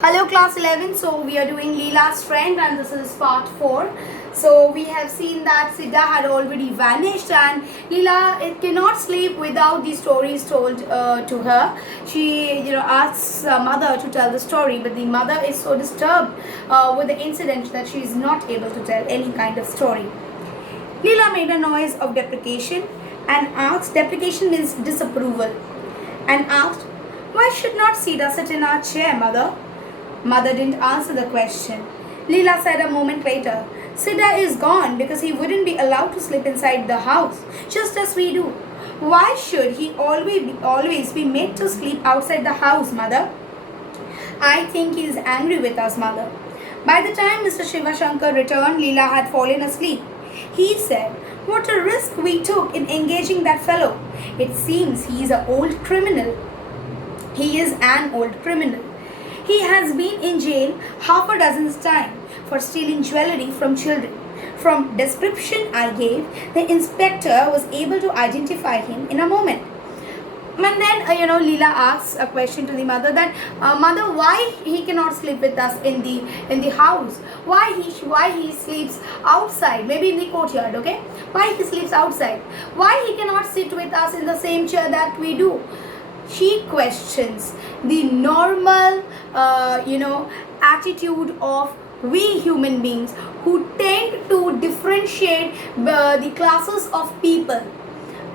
Hello class 11, so we are doing Leela's friend and this is part 4. So we have seen that Siddha had already vanished and Leela cannot sleep without the stories told to her. She asks her mother to tell the story, but the mother is so disturbed with the incident that she is not able to tell any kind of story. Leela made a noise of deprecation and asked, deprecation means disapproval, and asked, why should not Siddha sit in our chair, mother? Mother didn't answer the question. Leela said a moment later, Siddha is gone because he wouldn't be allowed to sleep inside the house, just as we do. Why should he always be made to sleep outside the house, mother? I think he is angry with us, mother. By the time Mr. Shiva Shankar returned, Leela had fallen asleep. He said, what a risk we took in engaging that fellow. It seems he is an old criminal. He is an old criminal. He has been in jail half a dozen times for stealing jewelry from children. From description I gave, the inspector was able to identify him in a moment. And then, Leela asks a question to the mother that, mother, why he cannot sleep with us in the house? Why he sleeps outside? Maybe in the courtyard, okay? Why he sleeps outside? Why he cannot sit with us in the same chair that we do? She questions the normal, attitude of we human beings who tend to differentiate the classes of people.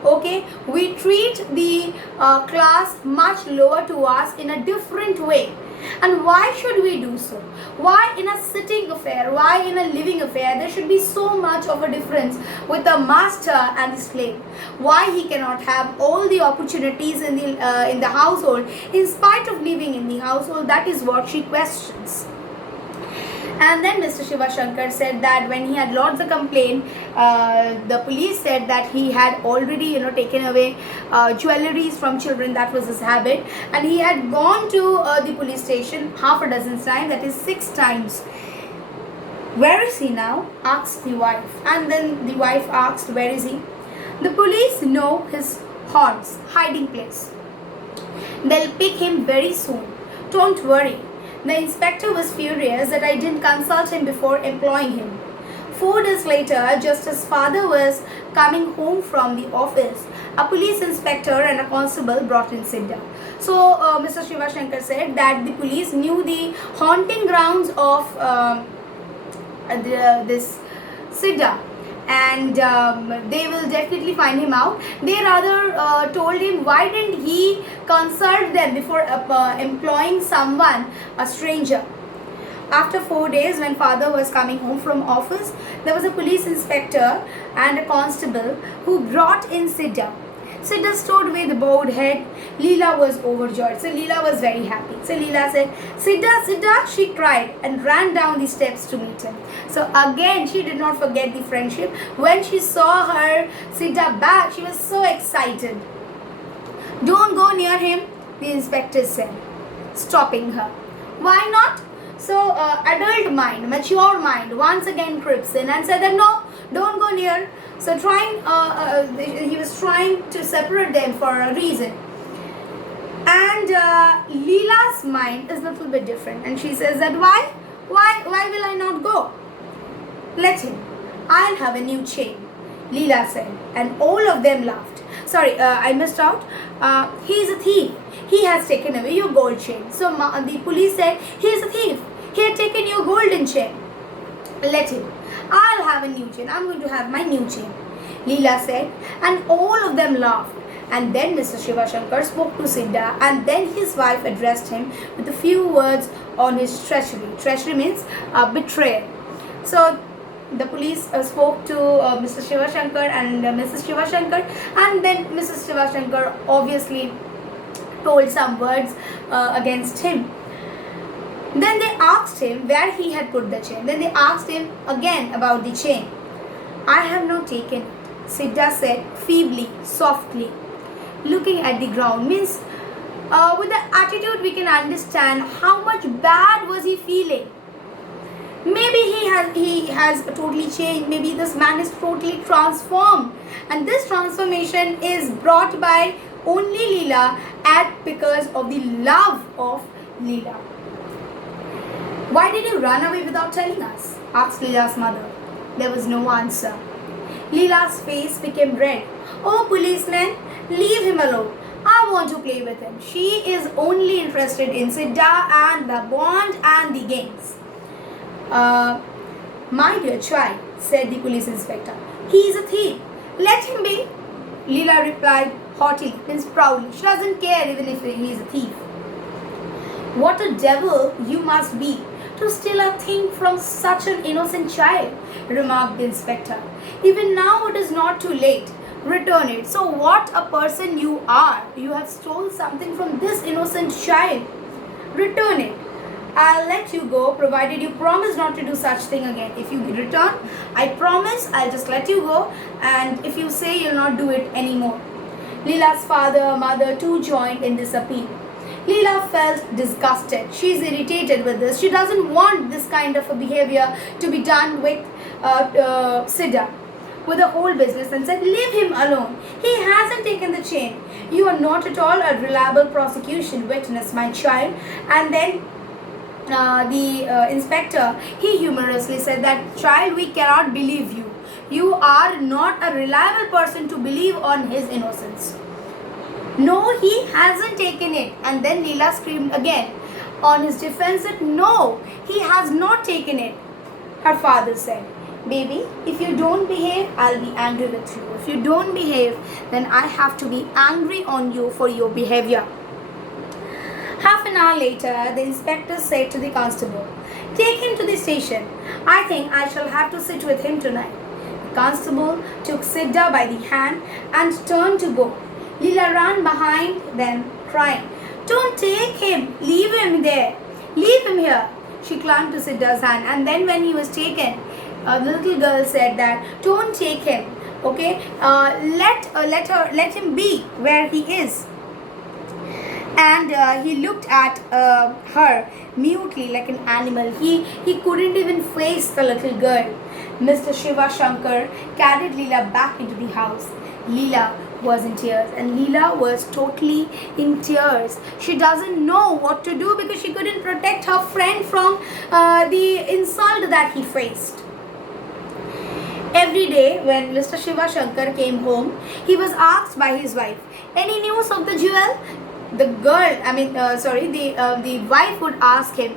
Okay, we treat the class much lower to us in a different way. And why should we do so? Why in a sitting affair, why in a living affair, there should be so much of a difference with the master and the slave? Why he cannot have all the opportunities in the household in spite of living in the household? That is what she questions. And then Mr. Shiva Shankar said that when he had lodged the complaint, the police said that he had already, taken away jewelries from children. That was his habit, and he had gone to the police station half a dozen times. That is 6 times. Where is he now? Asked the wife, and then the wife asked, where is he? The police know his haunts, hiding place. They'll pick him very soon. Don't worry. The inspector was furious that I didn't consult him before employing him. 4 days later, just as father was coming home from the office, a police inspector and a constable brought in Siddha. So, Mr. Shiva Shankar said that the police knew the haunting grounds of this Siddha, and they will definitely find him out. They rather told him, why didn't he consult them before employing someone, a stranger? After 4 days, when father was coming home from office, there was a police inspector and a constable who brought in Siddha. Siddha stood with bowed head. Leela was overjoyed. So Leela was very happy. So Leela said, Siddha, Siddha, she cried and ran down the steps to meet him. So again, she did not forget the friendship. When she saw her Siddha back, she was so excited. Don't go near him, the inspector said, stopping her. Why not? So adult mind, mature mind once again creeps in and said that no, don't go near. So he was trying to separate them for a reason. And Leela's mind is a little bit different, and she says that why will I not go? Let him. I'll have a new chain, Leela said, and all of them laughed. Sorry, I missed out. He is a thief. He has taken away your gold chain. So the police said, he is a thief. He had taken your golden chain. Let him. I'll have a new chain. I'm going to have my new chain, Leela said, and all of them laughed. And then Mr. Shiva Shankar spoke to Siddha, and then his wife addressed him with a few words on his treachery. Treachery means betrayal. So the police spoke to Mr. Shiva Shankar and Mrs. Shiva Shankar, and then Mrs. Shiva Shankar obviously told some words against him. Then they asked him where he had put the chain. Then they asked him again about the chain. I have not taken it, Siddha said feebly, softly, looking at the ground. Means with the attitude we can understand how much bad was he feeling. Maybe he has totally changed. Maybe this man is totally transformed, and this transformation is brought by only Leela because of the love of Leela. Why did you run away without telling us? Asked Leela's mother. There was no answer. Leela's face became red. Oh, policeman, leave him alone. I want to play with him. She is only interested in Siddha and the bond and the games. My dear child, said the police inspector, he is a thief. Let him be. Leela replied haughtily, means proudly. She doesn't care even if he is a thief. What a devil you must be to steal a thing from such an innocent child, remarked the inspector. Even now it is not too late. Return it. So what a person you are. You have stolen something from this innocent child. Return it. I'll let you go provided you promise not to do such thing again. If you return, I promise I'll just let you go, and if you say you'll not do it anymore. Leela's father, mother too joined in this appeal. Leela felt disgusted. She is irritated with this. She doesn't want this kind of a behavior to be done with Siddha, with the whole business, and said, leave him alone. He hasn't taken the chain. You are not at all a reliable prosecution witness, my child. And then the inspector, he humorously said that, child, we cannot believe you. You are not a reliable person to believe on his innocence. No, he hasn't taken it. And then Leela screamed again on his defense that no, he has not taken it. Her father said, baby, if you don't behave, I'll be angry with you. If you don't behave, then I have to be angry on you for your behavior. Half an hour later, the inspector said to the constable, take him to the station. I think I shall have to sit with him tonight. The constable took Siddha by the hand and turned to go. Leela ran behind them, crying, don't take him, leave him there, leave him here. She clung to Siddha's hand, and then when he was taken, the little girl said that, don't take him, okay, let him be where he is. And he looked at her mutely like an animal. He couldn't even face the little girl. Mr. Shiva Shankar carried Leela back into the house. Leela was in tears, and Leela was totally in tears. She doesn't know what to do because she couldn't protect her friend from the insult that he faced. Every day when Mr. Shiva Shankar came home, he was asked by his wife, any news of the jewel? The wife would ask him,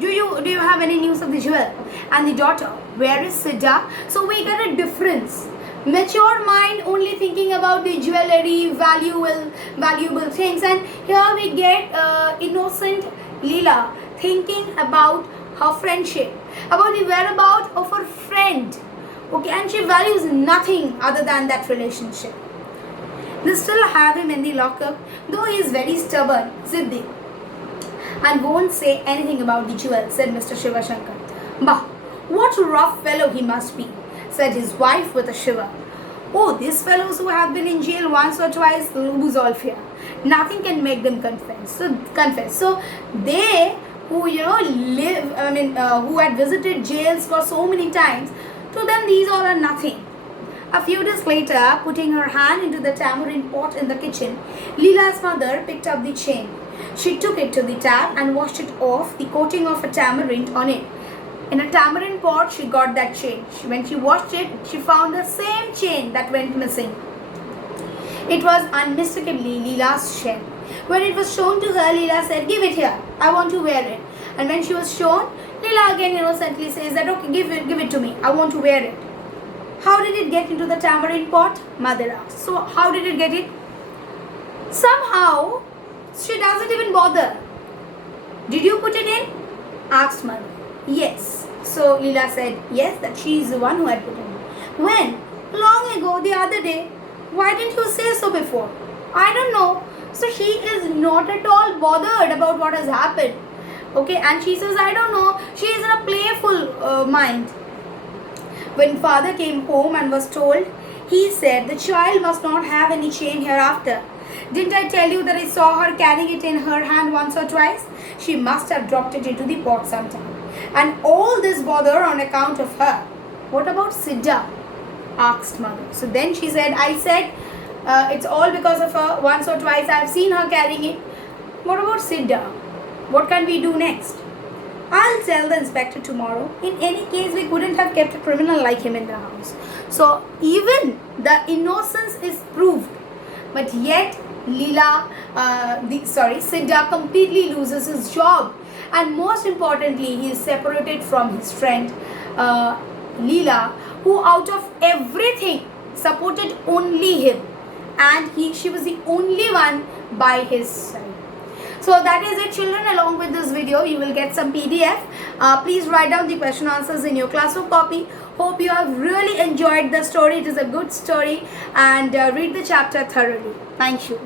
do you have any news of the jewel? And the daughter, where is Siddha? So we get a difference. Mature mind only thinking about the jewelry, valuable things, and here we get innocent Leela thinking about her friendship, about the whereabouts of her friend. Okay, and she values nothing other than that relationship. They still have him in the lockup, though he is very stubborn, Siddhi, and won't say anything about the jewel, said Mr. Shiva Shankar. Bah, what a rough fellow he must be, said his wife with a shiver. Oh, these fellows who have been in jail once or twice lose all fear. Nothing can make them confess. So they who who had visited jails for so many times, to them these all are nothing. A few days later, putting her hand into the tamarind pot in the kitchen, Leela's mother picked up the chain. She took it to the tap and washed it off the coating of a tamarind on it. In a tamarind pot, she got that chain. When she washed it, she found the same chain that went missing. It was unmistakably Leela's chain. When it was shown to her, Leela said, give it here, I want to wear it. And when she was shown, Leela again innocently says that, okay, give it to me, I want to wear it. How did it get into the tamarind pot? Mother asked. So how did it get it? Somehow, she doesn't even bother. Did you put it in? Asked mother. Yes. So Leela said, yes, that she is the one who had put it in. When? Long ago, the other day. Why didn't you say so before? I don't know. So she is not at all bothered about what has happened. Okay, and she says, I don't know. She is in a playful mind. When father came home and was told, he said, the child must not have any chain hereafter. Didn't I tell you that I saw her carrying it in her hand once or twice? She must have dropped it into the pot sometime. And all this bother on account of her. What about Siddha? Asked mother. So then she said, I said, it's all because of her. Once or twice I have seen her carrying it. What about Siddha? What can we do next? I'll tell the inspector tomorrow. In any case, we couldn't have kept a criminal like him in the house. So even the innocence is proved, but yet Sidda completely loses his job, and most importantly, he is separated from his friend Leela, who out of everything supported only him, and she was the only one by his side. So that is it, children. Along with this video, you will get some PDF. Please write down the question answers in your classroom copy. Hope you have really enjoyed the story. It is a good story, and read the chapter thoroughly. Thank you.